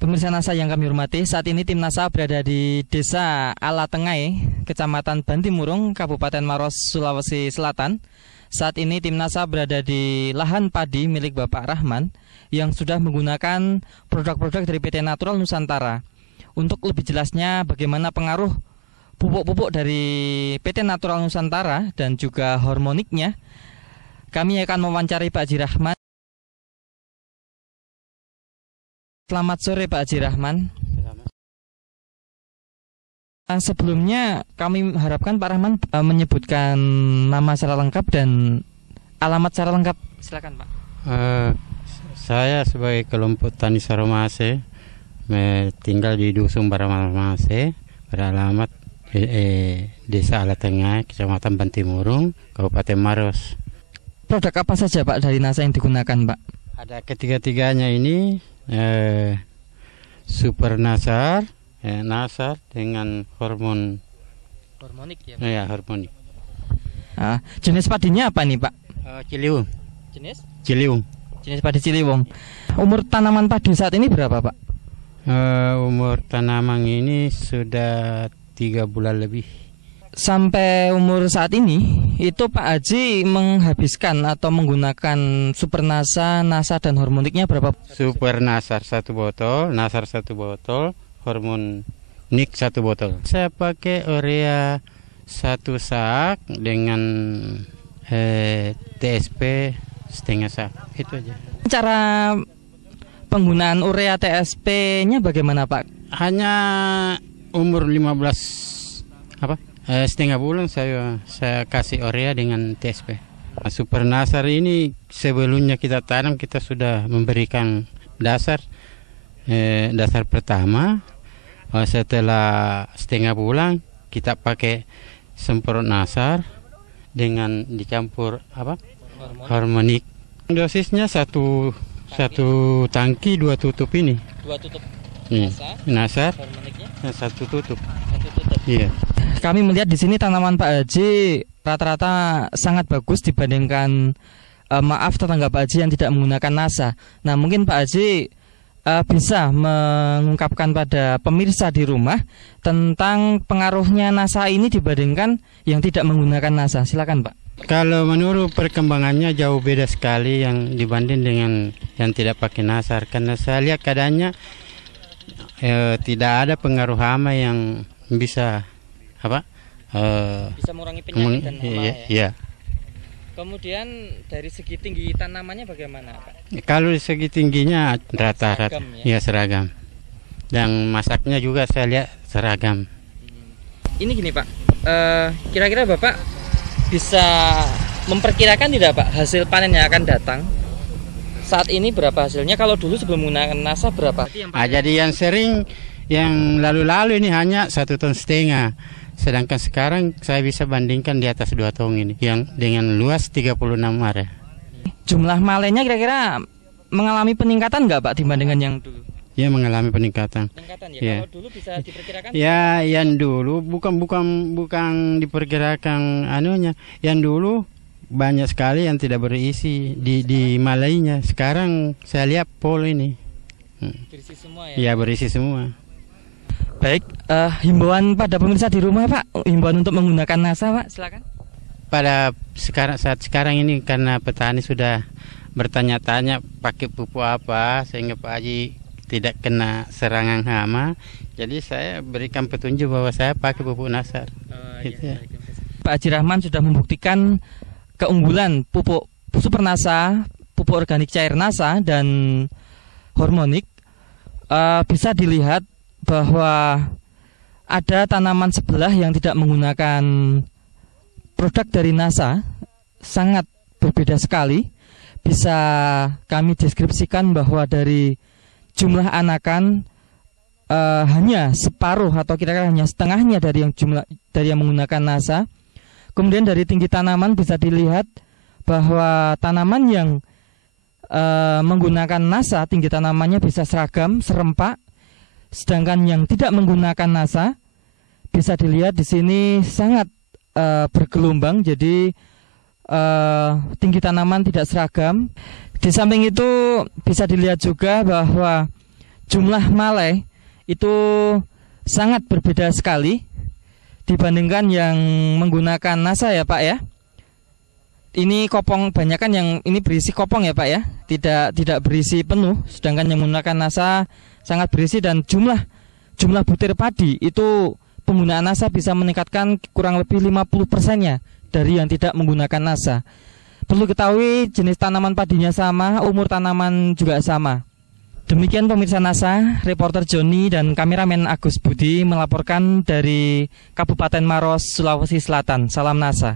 Pemirsa NASA yang kami hormati, saat ini tim NASA berada di Desa Alatengai, Kecamatan Bantimurung, Kabupaten Maros, Sulawesi Selatan. Saat ini tim NASA berada di lahan padi milik Bapak Rahman yang sudah menggunakan produk-produk dari PT Natural Nusantara. Untuk lebih jelasnya bagaimana pengaruh pupuk-pupuk dari PT Natural Nusantara dan juga hormoniknya, kami akan mewawancari Pak Haji Rahman. Selamat sore Pak Haji Rahman. Sebelumnya kami harapkan Pak Rahman menyebutkan nama secara lengkap dan alamat secara lengkap. Silakan Pak. Saya sebagai kelompok Tani Saromase tinggal di Dusun Baramase, beralamat Desa Alatengai, Kecamatan Bantimurung, Kabupaten Maros. Produk apa saja Pak dari NASA yang digunakan Pak? Ada ketiga-tiganya ini. Super Nasar, Nasar dengan hormonik ya Pak? Ya, hormonik. Jenis padinya apa nih Pak? Ciliwung. Jenis padi Ciliwung. Umur tanaman padi saat ini berapa Pak? Umur tanaman ini sudah 3 bulan lebih. Sampai umur saat ini itu Pak Haji menghabiskan atau menggunakan Super NASA, NASA dan hormoniknya berapa? Super Nasar 1 botol, Nasar 1 botol, hormonik 1 botol. Saya pakai urea 1 sak dengan TSP setengah sak. Itu aja. Cara Penggunaan urea TSP-nya bagaimana Pak? Hanya umur 15 setengah bulan saya kasih urea dengan TSP. Super Nasar ini sebelumnya kita tanam kita sudah memberikan dasar pertama. Setelah setengah bulan kita pakai semprot Nasar dengan dicampur hormonik. Dosisnya satu tangki 2 tutup ini. 2 tutup. Nasar. Hormoniknya? 1 tutup. 1 tutup. Iya. Kami melihat di sini tanaman Pak Haji rata-rata sangat bagus dibandingkan tetangga Pak Haji yang tidak menggunakan NASA. Nah, mungkin Pak Haji bisa mengungkapkan pada pemirsa di rumah tentang pengaruhnya NASA ini dibandingkan yang tidak menggunakan NASA. Silakan Pak. Kalau menurut perkembangannya jauh beda sekali yang dibanding dengan yang tidak pakai NASA. Karena saya lihat keadaannya tidak ada pengaruh hama yang bisa bisa mengurangi penyakit dan hama ya. Kemudian dari segi tinggi tanamannya bagaimana Pak? Kalau dari segi tingginya rata-rata seragam. Dan masaknya juga saya lihat seragam. Ini gini Pak, kira-kira Bapak bisa memperkirakan tidak Pak hasil panen yang akan datang? Saat ini berapa hasilnya? Kalau dulu sebelum menggunakan NASA berapa? Jadi yang sering yang lalu-lalu ini hanya 1,5 ton. Sedangkan sekarang saya bisa bandingkan di atas 2 ton ini yang dengan luas 36 area. Jumlah malenya kira-kira mengalami peningkatan nggak Pak dibandingkan yang dulu? Ya, mengalami peningkatan. Ya. Kalau dulu bisa diperkirakan? Ya, yang dulu bukan diperkirakan anunya. Yang dulu banyak sekali yang tidak berisi di malainya. Sekarang saya lihat pol ini. Berisi semua ya? Ya, berisi semua. Baik, himbauan pada pemirsa di rumah Pak, himbauan untuk menggunakan NASA Pak, silakan. Pada saat sekarang ini karena petani sudah bertanya-tanya pakai pupuk apa sehingga Pak Haji tidak kena serangan hama, jadi saya berikan petunjuk bahwa saya pakai pupuk Nasar. Iya. Pak Haji Rahman sudah membuktikan keunggulan pupuk Super NASA, pupuk organik cair NASA dan hormonik. Bisa dilihat bahwa ada tanaman sebelah yang tidak menggunakan produk dari NASA, sangat berbeda sekali. Bisa kami deskripsikan bahwa dari jumlah anakan hanya separuh atau kira-kira hanya setengahnya dari yang menggunakan NASA. Kemudian dari tinggi tanaman bisa dilihat bahwa tanaman yang menggunakan NASA tinggi tanamannya bisa seragam, serempak. Sedangkan yang tidak menggunakan NASA bisa dilihat di sini sangat bergelombang, jadi tinggi tanaman tidak seragam. Di samping itu bisa dilihat juga bahwa jumlah malai itu sangat berbeda sekali dibandingkan yang menggunakan NASA ya Pak ya. Ini kopong banyakan yang ini berisi kopong ya Pak ya, tidak berisi penuh, sedangkan yang menggunakan NASA sangat berisi, dan jumlah butir padi itu penggunaan NASA bisa meningkatkan kurang lebih 50%-nya dari yang tidak menggunakan NASA. Perlu ketahui jenis tanaman padinya sama, umur tanaman juga sama. Demikian pemirsa NASA, reporter Joni dan kameramen Agus Budi melaporkan dari Kabupaten Maros, Sulawesi Selatan. Salam NASA.